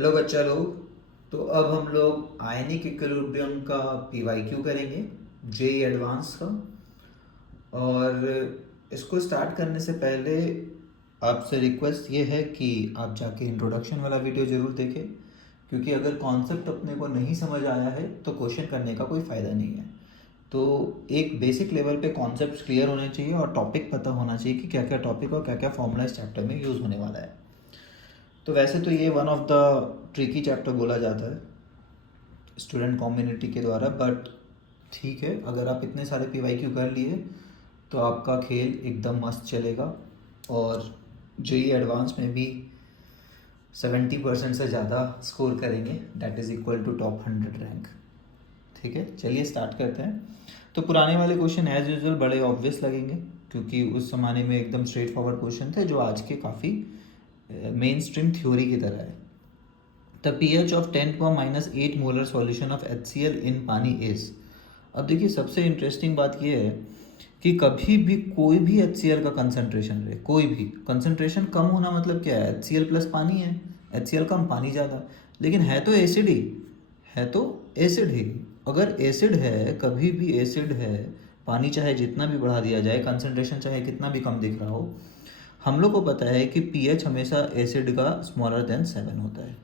Hello बच्चा लोग। तो अब हम लोग आयनिक इक्विलिब्रियम का पीवाईक्यू करेंगे, जेई एडवांस का। और इसको स्टार्ट करने से पहले आपसे रिक्वेस्ट ये है कि आप जाके इंट्रोडक्शन वाला वीडियो ज़रूर देखें, क्योंकि अगर कॉन्सेप्ट अपने को नहीं समझ आया है तो क्वेश्चन करने का कोई फ़ायदा नहीं है। तो एक बेसिक लेवल पे कॉन्सेप्ट्स क्लियर होने चाहिए और टॉपिक पता होना चाहिए कि क्या क्या टॉपिक और क्या क्या फॉर्मूला इस चैप्टर में यूज़ होने वाला है। तो वैसे तो ये one of the tricky chapter बोला जाता है स्टूडेंट कम्युनिटी के द्वारा, बट ठीक है, अगर आप इतने सारे पीवाईक्यू कर लिए तो आपका खेल एकदम मस्त चलेगा। और जेई एडवांस में भी 70% से ज़्यादा स्कोर करेंगे, that is equal to top 100 rank. ठीक है, चलिए स्टार्ट करते हैं। तो पुराने वाले क्वेश्चन एज यूजुअल बड़े ऑब्वियस लगेंगे, क्योंकि उस ज़माने में एकदम स्ट्रेट फॉरवर्ड क्वेश्चन थे जो आज के काफ़ी मेन स्ट्रीम थ्योरी की तरह है। The pH of 10⁻8 molar solution of HCl इन पानी इज। अब देखिए, सबसे इंटरेस्टिंग बात यह है कि कभी भी कोई भी HCl का कंसंट्रेशन रहे, कोई भी कंसंट्रेशन कम होना मतलब क्या है, HCl प्लस पानी है, HCl कम पानी ज़्यादा, लेकिन है तो एसिड ही, है तो एसिड ही। अगर एसिड है, कभी भी एसिड है, पानी चाहे जितना भी बढ़ा दिया जाए, कंसंट्रेशन चाहे कितना भी कम दिख रहा हो, हम लोग को पता है कि pH हमेशा एसिड का स्मॉलर देन 7 होता है।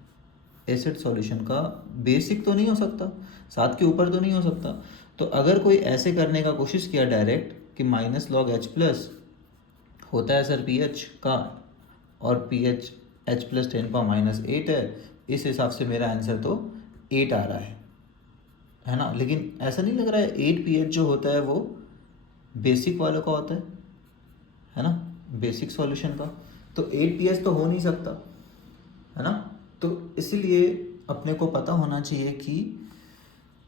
एसिड सॉल्यूशन का बेसिक तो नहीं हो सकता, 7 के ऊपर तो नहीं हो सकता। तो अगर कोई ऐसे करने का कोशिश किया डायरेक्ट कि माइनस लॉग H प्लस होता है सर pH का, और pH H प्लस 10⁻8 है, इस हिसाब से मेरा आंसर तो 8 आ रहा है ना। लेकिन ऐसा नहीं लग रहा है 8 pH जो होता है वो बेसिक वालों का होता है ना, बेसिक सॉल्यूशन का। तो 8 pH तो हो नहीं सकता, है ना। तो इसीलिए अपने को पता होना चाहिए कि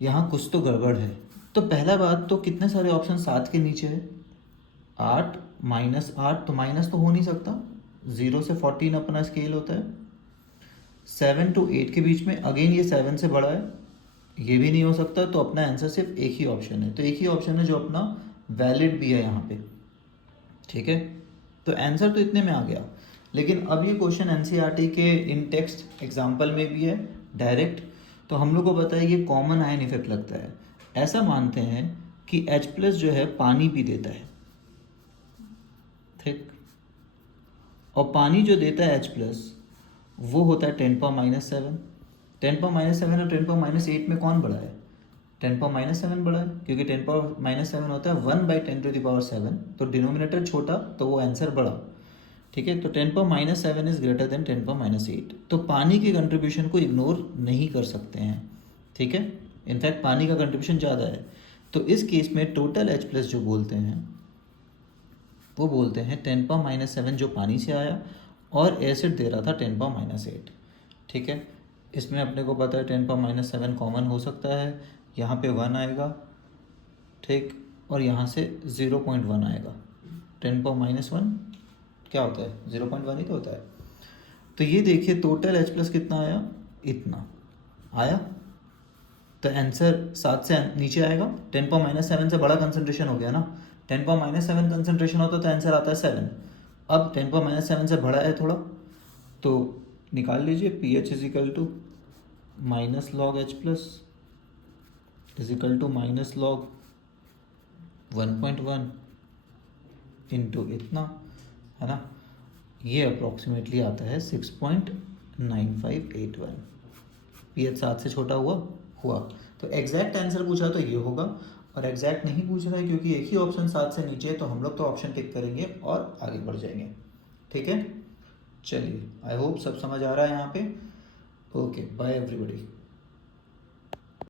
यहाँ कुछ तो गड़बड़ है। तो पहला बात तो कितने सारे ऑप्शन 7 के नीचे है, 8 -8, तो माइनस तो हो नहीं सकता, 0 से 14 अपना स्केल होता है। 7 to 8 के बीच में, अगेन ये 7 से बड़ा है, ये भी नहीं हो सकता। तो अपना आंसर सिर्फ एक ही ऑप्शन है, तो एक ही ऑप्शन है जो अपना वैलिड भी है यहाँ पे। ठीक है, तो आंसर तो इतने में आ गया। लेकिन अब ये क्वेश्चन एनसीईआरटी के इन टेक्स्ट एग्जाम्पल में भी है डायरेक्ट, तो हम लोग को पता है ये कॉमन आयन इफेक्ट लगता है। ऐसा मानते हैं कि H प्लस जो है पानी भी देता है, ठीक, और पानी जो देता है H प्लस वो होता है 10⁻7। 10⁻7 और 10⁻8 में कौन बड़ा है, 10⁻7 बड़ा है, क्योंकि 10⁻7 होता है 1/10⁻7, तो डिनोमिनेटर छोटा तो वो आंसर बड़ा। ठीक है, तो 10⁻7 इज ग्रेटर देन 10⁻8, तो पानी की कंट्रीब्यूशन को इग्नोर नहीं कर सकते हैं। ठीक है, इनफैक्ट पानी का कंट्रीब्यूशन ज़्यादा है। तो इस केस में टोटल H प्लस जो बोलते हैं वो बोलते हैं 10⁻7 जो पानी से आया, और एसिड दे रहा था 10⁻8। ठीक है, इसमें अपने को पता है 10⁻7 कॉमन हो सकता है, यहाँ पे 1 आएगा, ठीक, और यहाँ से 0.1 आएगा। 10⁻1 क्या होता है, 0.1 ही तो होता है। तो ये देखिए टोटल H प्लस कितना आया, इतना आया, तो आंसर 7 से नीचे आएगा। 10⁻7 से बड़ा कंसंट्रेशन हो गया ना, 10⁻7 कंसंट्रेशन होता तो आंसर आता है 7। अब 10⁻7 से बड़ा है थोड़ा, तो निकाल लीजिए pH is equal to minus log H plus is equal to minus log 1.1 into इतना, है ना। ये अप्रॉक्सीमेटली आता है 6.9581। pH 7 से छोटा हुआ तो एग्जैक्ट आंसर पूछा तो ये होगा, और एग्जैक्ट नहीं पूछ रहा है क्योंकि एक ही ऑप्शन 7 से नीचे है, तो हम लोग तो ऑप्शन टिक करेंगे और आगे बढ़ जाएंगे। ठीक है, चलिए, आई होप सब समझ आ रहा है यहाँ पे। Okay, bye everybody.